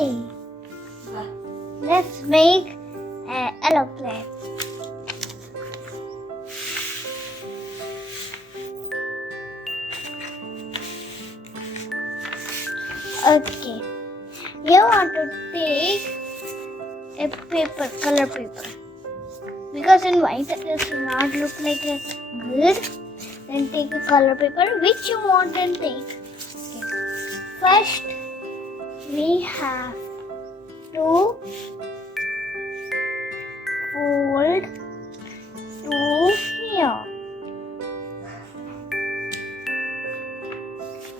Okay, let's make an aeroplane. Okay, you want to take a paper, color paper, because in white it does not look like a good. Then take a color paper which you want and take. Okay. First, we have to fold to here,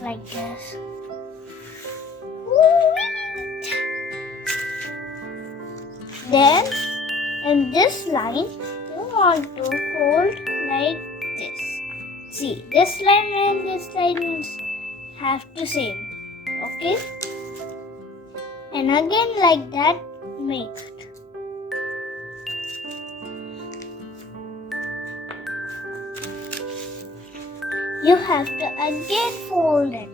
like this. Then, in this line, you want to fold like this. See, this line and this line have to same. Okay? And again like that, make it. You have to again fold it.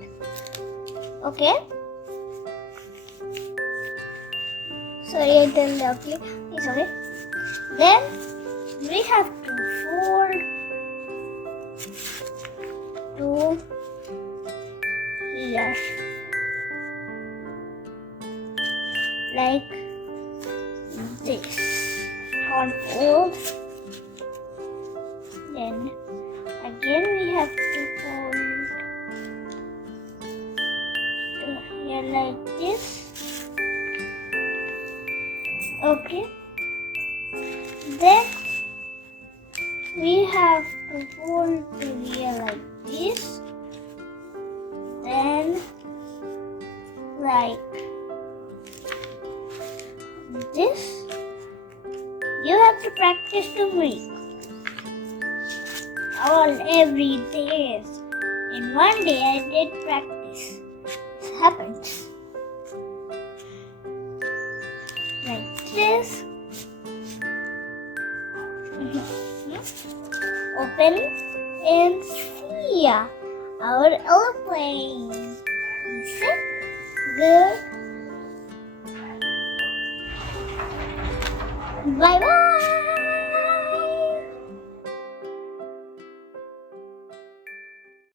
Okay? Sorry, I tell you. Sorry. Then we have to fold to here, like this. Fold. Then again we have to fold to here like this. Okay. Then we have to fold to here like this. Then like this. You have to practice to make all every day. In one day I did practice. It happens. Like this. Open and see our aeroplane. Sit. Good. Bye bye.